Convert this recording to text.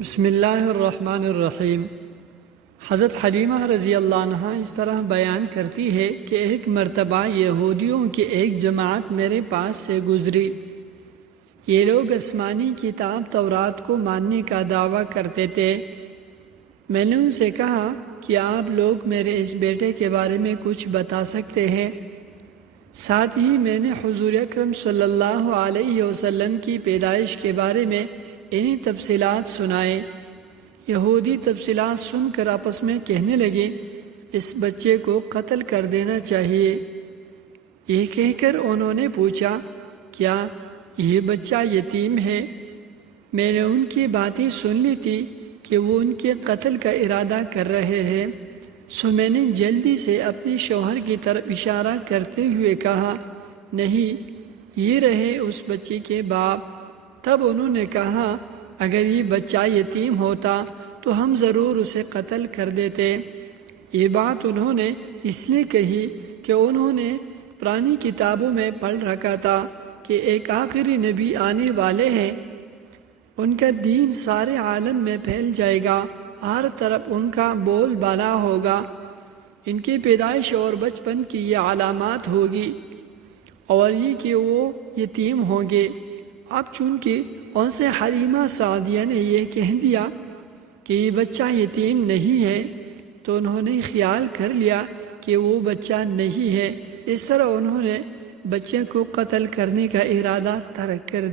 بسم اللہ الرحمن الرحیم۔ حضرت حلیمہ رضی اللہ عنہا اس طرح بیان کرتی ہے کہ ایک مرتبہ یہودیوں کی ایک جماعت میرے پاس سے گزری۔ یہ لوگ آسمانی کتاب تورات کو ماننے کا دعویٰ کرتے تھے۔ میں نے ان سے کہا کہ آپ لوگ میرے اس بیٹے کے بارے میں کچھ بتا سکتے ہیں؟ ساتھ ہی میں نے حضور اکرم صلی اللہ علیہ وسلم کی پیدائش کے بارے میں انہی تفصیلات سنائے۔ یہودی تفصیلات سن کر آپس میں کہنے لگے، اس بچے کو قتل کر دینا چاہیے۔ یہ کہہ کر انہوں نے پوچھا، کیا یہ بچہ یتیم ہے؟ میں نے ان کی باتیں سن لی تھی کہ وہ ان کے قتل کا ارادہ کر رہے ہیں، سو میں نے جلدی سے اپنے شوہر کی طرف اشارہ کرتے ہوئے کہا، نہیں، یہ رہے اس بچے کے باپ۔ تب انہوں نے کہا، اگر یہ بچہ یتیم ہوتا تو ہم ضرور اسے قتل کر دیتے۔ یہ بات انہوں نے اس لیے کہی کہ انہوں نے پرانی کتابوں میں پڑھ رکھا تھا کہ ایک آخری نبی آنے والے ہیں، ان کا دین سارے عالم میں پھیل جائے گا، ہر طرف ان کا بول بالا ہوگا، ان کی پیدائش اور بچپن کی یہ علامات ہوگی، اور یہ کہ وہ یتیم ہوں گے۔ اب چونکہ ان سے حلیمہ سعدیہ نے یہ کہہ دیا کہ یہ بچہ یتیم نہیں ہے، تو انہوں نے خیال کر لیا کہ وہ بچہ نہیں ہے۔ اس طرح انہوں نے بچے کو قتل کرنے کا ارادہ ترک کر دیا۔